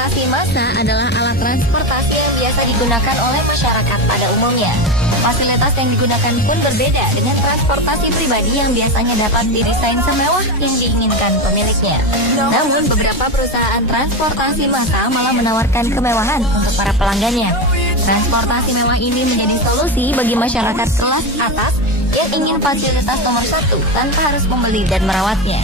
transportasi massa adalah alat transportasi yang biasa digunakan oleh masyarakat pada umumnya. Fasilitas yang digunakan pun berbeda dengan transportasi pribadi yang biasanya dapat didesain semewah yang diinginkan pemiliknya. Namun, beberapa perusahaan transportasi massa malah menawarkan kemewahan untuk para pelanggannya. Transportasi mewah ini menjadi solusi bagi masyarakat kelas atas yang ingin fasilitas nomor satu tanpa harus membeli dan merawatnya.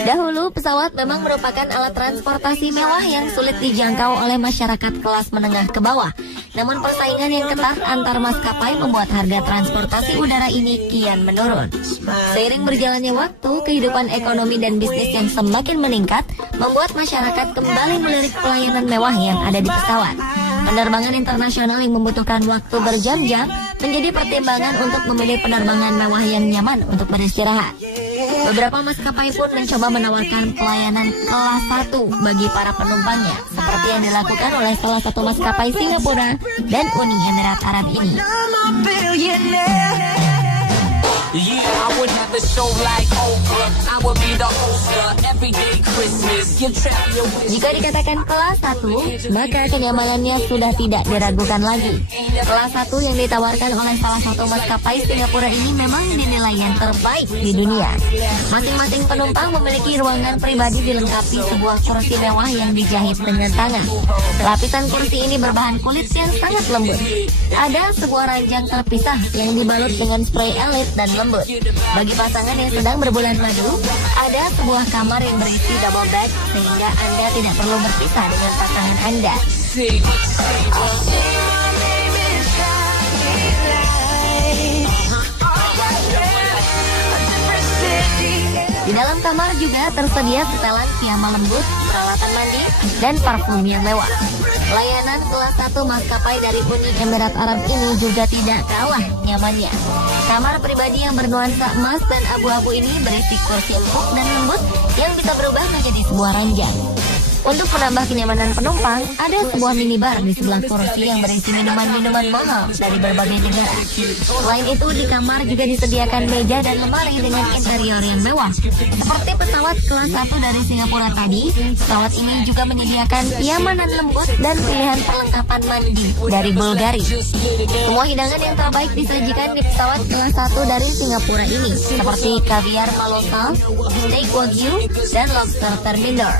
Dahulu, pesawat memang merupakan alat transportasi mewah yang sulit dijangkau oleh masyarakat kelas menengah ke bawah. Namun persaingan yang ketat antar maskapai membuat harga transportasi udara ini kian menurun. Seiring berjalannya waktu, kehidupan ekonomi dan bisnis yang semakin meningkat membuat masyarakat kembali melirik pelayanan mewah yang ada di pesawat. Penerbangan internasional yang membutuhkan waktu berjam-jam menjadi pertimbangan untuk memilih penerbangan mewah yang nyaman untuk beristirahat. Beberapa maskapai pun mencoba menawarkan pelayanan kelas 1 bagi para penumpangnya, seperti yang dilakukan oleh salah satu maskapai Singapura dan Uni Emirat Arab ini. Jika dikatakan kelas 1, maka kenyamanannya sudah tidak diragukan lagi. Kelas 1 yang ditawarkan oleh salah satu maskapai Singapura ini memang dinilai yang terbaik di dunia. Masing-masing penumpang memiliki ruangan pribadi dilengkapi sebuah kursi mewah yang dijahit dengan tangan. Lapisan kursi ini berbahan kulit yang sangat lembut. Ada sebuah ranjang terpisah yang dibalut dengan spray elit dan lembut. Bagi pasangan yang sedang berbulan madu, ada sebuah kamar yang berisi double bed sehingga Anda tidak perlu berpisah dengan pasangan Anda. Di dalam kamar juga tersedia setelan piyama lembut, peralatan mandi, dan parfum yang mewah. Layanan kelas 1 maskapai dari Uni Emirat Arab ini juga tidak kalah nyamannya. Kamar pribadi yang bernuansa emas dan abu-abu ini berisi kursi empuk dan lembut yang bisa berubah menjadi sebuah ranjang. Untuk menambah kenyamanan penumpang, ada sebuah minibar di sebelah kursi yang berisi minuman-minuman mahal dari berbagai negara. Selain itu, di kamar juga disediakan meja dan lemari dengan interior yang mewah. Seperti pesawat kelas 1 dari Singapura tadi, pesawat ini juga menyediakan piyamanan lembut dan pilihan perlengkapan mandi dari Bulgari. Semua hidangan yang terbaik disajikan di pesawat kelas 1 dari Singapura ini, seperti kaviar malosal, steak wagyu, dan lobster thermidor.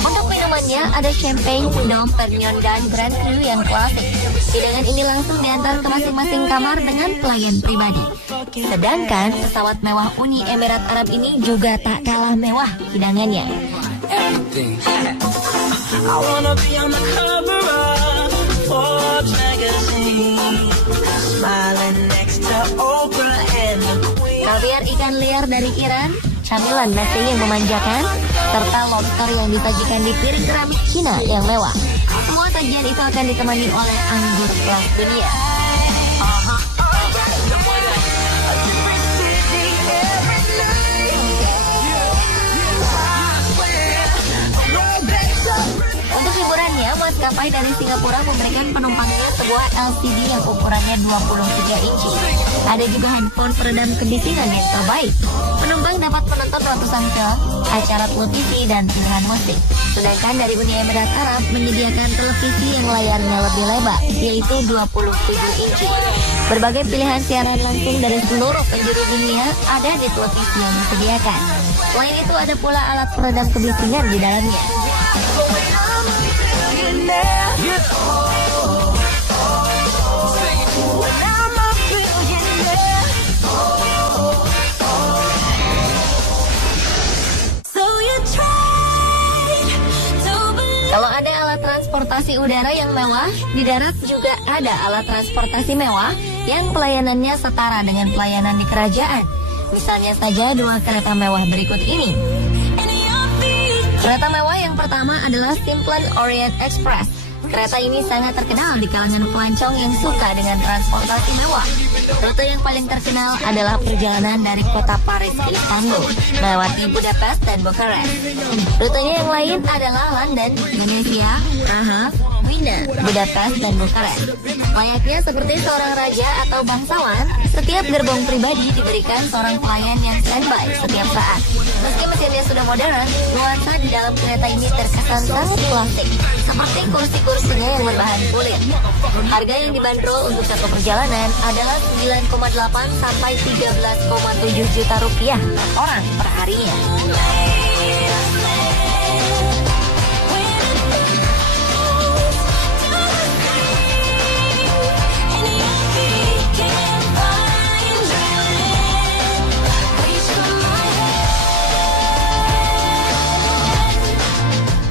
Untuk minumannya ada champagne, Dom Perignon, dan Grand Cru yang klasik. Hidangan ini langsung diantar ke masing-masing kamar dengan pelayan pribadi. Sedangkan pesawat mewah Uni Emirat Arab ini juga tak kalah mewah hidangannya. Kaviar ikan liar dari Iran, camilan nasi yang memanjakan, serta lobster yang disajikan di piring keramik Cina yang mewah. Semua sajian itu akan ditemani oleh anggur kelas dunia. Untuk hiburannya, maskapai dari Singapura memberikan penumpangnya sebuah LCD yang ukurannya 23 inci. Ada juga handphone peredam kebisingan yang terbaik. Penumpang dapat menonton ratusan film, acara televisi, dan pilihan musik. Sedangkan dari Uni Emirat Arab menyediakan televisi yang layarnya lebih lebar, yaitu 27 inci. Berbagai pilihan siaran langsung dari seluruh penjuru dunia ada di televisi yang disediakan. Selain itu ada pula alat peredam kebisingan di dalamnya. Kalau ada alat transportasi udara yang mewah, di darat juga ada alat transportasi mewah yang pelayanannya setara dengan pelayanan di kerajaan. Misalnya saja 2 kereta mewah berikut ini. Kereta mewah yang pertama adalah Simplex Orient Express. kereta ini sangat terkenal di kalangan pelancong yang suka dengan transportasi mewah. Rute yang paling terkenal adalah perjalanan dari kota Paris ke Istanbul, melewati Budapest dan Bucharest. Rutenya yang lain adalah London, Venezia, Praha, Wina, Budapest, dan Bucharest. Layaknya seperti seorang raja atau bangsawan, setiap gerbong pribadi diberikan seorang pelayan yang standby setiap saat. Meski mesinnya sudah modern, nuansa di dalam kereta ini terkesan sangat klasik, seperti kursi-kursinya yang berbahan kulit. Harga yang dibanderol untuk satu perjalanan adalah 9,8 sampai 13,7 juta rupiah per orang per harinya.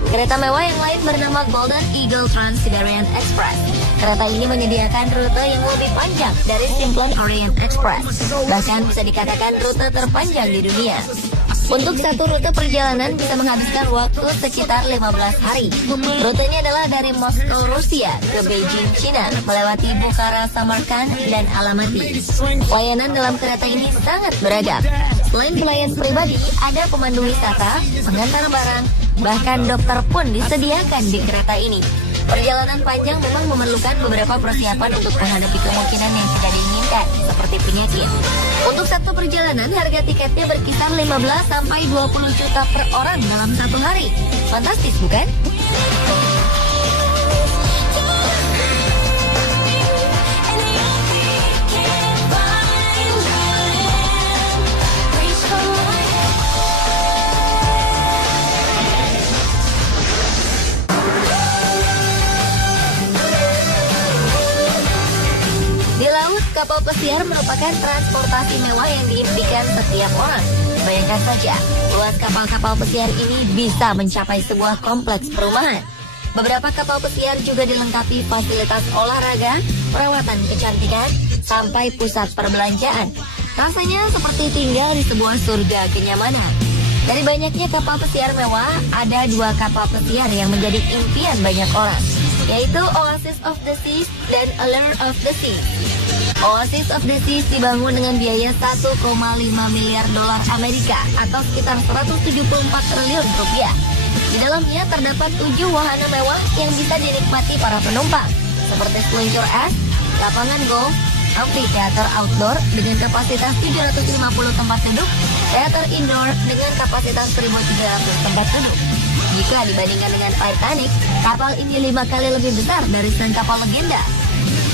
Kereta mewah yang lain bernama Golden Eagle Trans-Siberian Express. Kereta ini menyediakan rute yang lebih panjang dari Simplon Orient Express. Bahkan bisa dikatakan rute terpanjang di dunia. Untuk satu rute perjalanan bisa menghabiskan waktu sekitar 15 hari. Rutenya adalah dari Moskow, Rusia ke Beijing, China, melewati Bukhara, Samarkand, dan Almaty. Layanan dalam kereta ini sangat beragam. Selain pelayan pribadi, ada pemandu wisata, pengantar barang, bahkan dokter pun disediakan di kereta ini. Perjalanan panjang memang memerlukan beberapa persiapan untuk menghadapi kemungkinan yang tidak diinginkan, seperti penyakit. Untuk satu perjalanan, harga tiketnya berkisar 15 sampai 20 juta per orang dalam satu hari. Fantastis, bukan? Kapal pesiar merupakan transportasi mewah yang diimpikan setiap orang. Bayangkan saja, luas kapal-kapal pesiar ini bisa mencapai sebuah kompleks perumahan. Beberapa kapal pesiar juga dilengkapi fasilitas olahraga, perawatan kecantikan, sampai pusat perbelanjaan. Rasanya seperti tinggal di sebuah surga kenyamanan. Dari banyaknya kapal pesiar mewah, ada dua kapal pesiar yang menjadi impian banyak orang, yaitu Oasis of the Seas dan Allure of the Seas. Oasis of the Seas dibangun dengan biaya 1,5 miliar dolar Amerika atau sekitar 174 triliun rupiah. Di dalamnya terdapat 7 wahana mewah yang bisa dinikmati para penumpang, seperti seluncur es, lapangan golf, amphitheater outdoor dengan kapasitas 750 tempat duduk, teater indoor dengan kapasitas 1.300 tempat duduk. Jika dibandingkan dengan Titanic, kapal ini 5 kali lebih besar dari sang kapal legenda.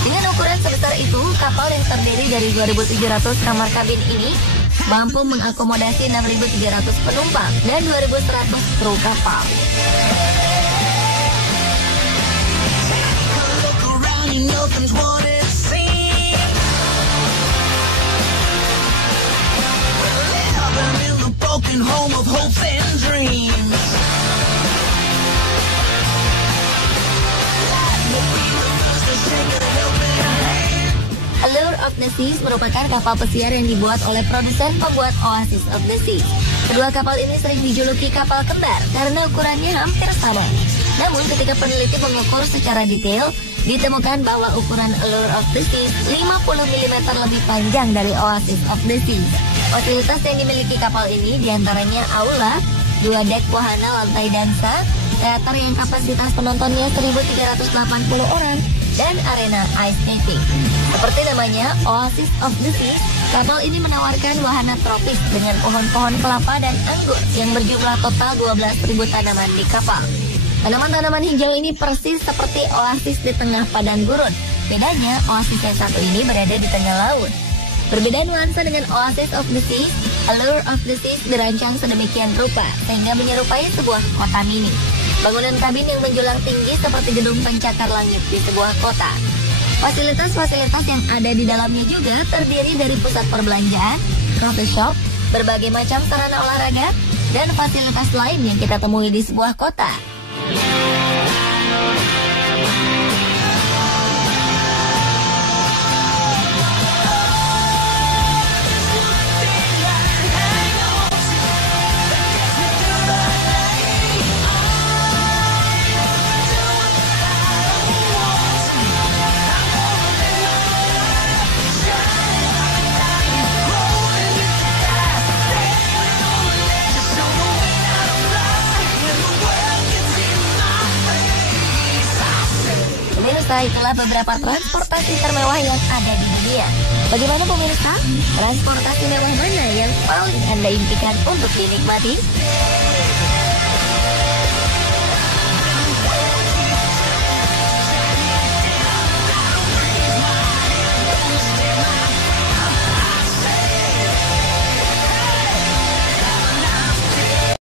Dengan ukuran sebesar itu, kapal yang terdiri dari 2.700 kamar kabin ini mampu mengakomodasi 6.300 penumpang dan 2.100 kru kapal. Allure of the Seas merupakan kapal pesiar yang dibuat oleh produsen pembuat Oasis of the Seas. Kedua kapal ini sering dijuluki kapal kembar karena ukurannya hampir sama. Namun ketika peneliti mengukur secara detail, ditemukan bahwa ukuran Allure of the Seas 50 mm lebih panjang dari Oasis of the Seas. Fasilitas yang dimiliki kapal ini diantaranya aula, 2 dek wahana lantai dansa, teater yang kapasitas penontonnya 1.380 orang, dan arena ice skating. Seperti namanya, Oasis of the Seas, kapal ini menawarkan wahana tropis dengan pohon-pohon kelapa dan anggur yang berjumlah total 12.000 tanaman di kapal. Tanaman-tanaman hijau ini persis seperti oasis di tengah padang gurun. Bedanya, oasis yang satu ini berada di tengah laut. Berbeda nuansa dengan Oasis of the Seas, Allure of the Seas dirancang sedemikian rupa sehingga menyerupai sebuah kota mini. Bangunan kabin yang menjulang tinggi seperti gedung pencakar langit di sebuah kota. Fasilitas-fasilitas yang ada di dalamnya juga terdiri dari pusat perbelanjaan, coffee shop, berbagai macam sarana olahraga, dan fasilitas lain yang kita temui di sebuah kota. pemirsa, itulah beberapa transportasi termewah yang ada di dunia. Bagaimana pemirsa? Transportasi mewah mana yang paling Anda impikan untuk dinikmati?